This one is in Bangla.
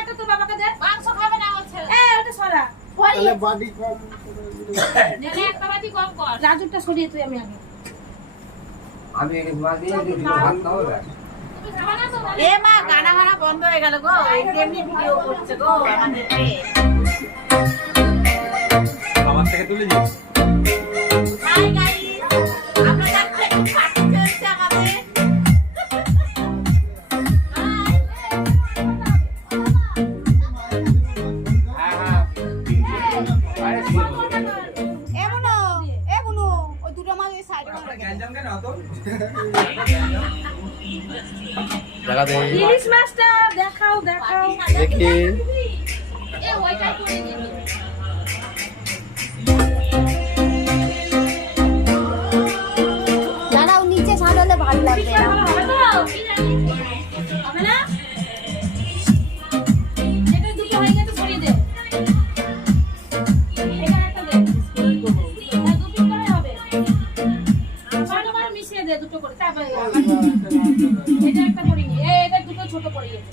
খাবারটা তোর বাবাকে দে। মাংস খাবে না ওর ছেলে। ওটা সরা। তাহলে বাটি কম নেনে একটা বাটি কম কর। রাজুরটা সরিয়ে তুই আমি আগে। আমি এই মাছ দিয়ে দিই ভাত খাবো না। তুমি খাবা না তো? এ মা গানা গানা বন্ধ হয়ে গেল গো, এই এমনি ভিডিও করছে গো আমাদেরকে। আমার থেকে তুলে দিই। হাই গাইস, আমরা যাচ্ছি একটু পার্টি চলছে আমাদের। হ্যাঁ হ্যাঁ আরে এ বুনু ওই দুটো মাছ ওই সাইডে করে রেখে দে। গ্যাঞ্জাম কেন অত? দেখা দে ইলিশ মাছটা দেখাও দেখাও। দেখি ওইটাই করে দিবি। দাঁড়াও নিচে ছাড়লে ভালো লাগবে না। হবে তো? হবে না? এটা দুটো হয়ে গেছে সরিয়ে দে। এটা একটা দে। হ্যাঁ, দু পিস করে হবে। ছোটবার মিশিয়ে দে দুটো করে। তারপরে এটা একটা পড়ে গিয়ে এটা দুটো ছোট পড়ে গেছে।